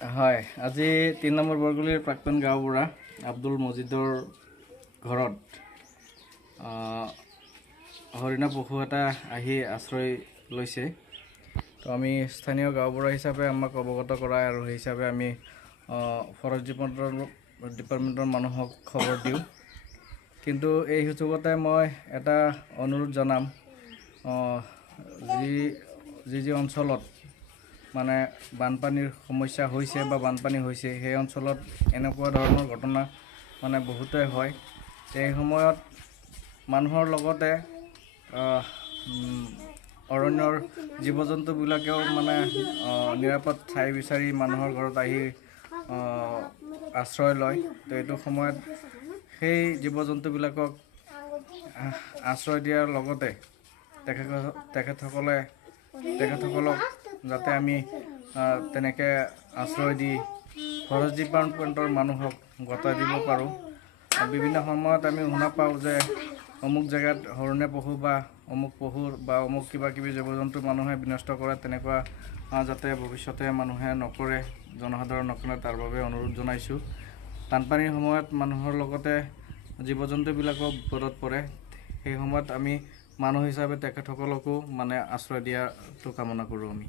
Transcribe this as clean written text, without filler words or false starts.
হয়, আজি ৩ নম্বৰ বৰগুলিৰ প্ৰাক্তন গাঁওবুঢ়া আব্দুল মজিদৰ ঘৰত হৰিণা পশু এটা আহি আশ্ৰয় লৈছে। তো আমি স্থানীয় গাঁওবুঢ়া হিচাপে আমাক অৱগত কৰায় আৰু সেই হিচাপে আমি ফৰেষ্ট ডিপাৰ্টমেণ্টৰ মানুহক খবৰ দিওঁ। কিন্তু এই সুযোগতে মই এটা অনুৰোধ জনাম, যি অঞ্চলত মানে বানপানীৰ সমস্যা হৈছে বা বানপানী হৈছে সেই অঞ্চলত এনেকুৱা ধৰণৰ ঘটনা মানে বহুতেই হয়। এই সময়ত মানুহৰ লগতে অৰণ্যৰ জীৱ জন্তুবিলাকেও মানে নিৰাপদ ঠাই বিচাৰি মানুহৰ ঘৰত আহি আশ্ৰয় লয়। তো এইটো সময়ত সেই জীৱ জন্তুবিলাকক আশ্ৰয় দিয়াৰ লগতে তেখেতসকলক যাতে আমি তেনেকৈ আশ্ৰয় দি ফৰেষ্ট ডিপাৰ্টমেণ্টৰ মানুহক গতাই দিব পাৰোঁ। বিভিন্ন সময়ত আমি শুনা পাওঁ যে অমুক জেগাত হৰিণা পশু বা অমুক পশুৰ বা অমুক কিবা কিবি জীৱ জন্তু মানুহে বিনষ্ট কৰে, তেনেকুৱা যাতে ভৱিষ্যতে মানুহে নকৰে, জনসাধাৰণ নকৰে, তাৰ বাবে অনুৰোধ জনাইছোঁ। বানপানীৰ সময়ত মানুহৰ লগতে জীৱ জন্তুবিলাকো বিপদত পৰে। সেই সময়ত আমি মানুহ হিচাপে তেখেতসকলকো মানে আশ্ৰয় দিয়াটো কামনা কৰোঁ আমি।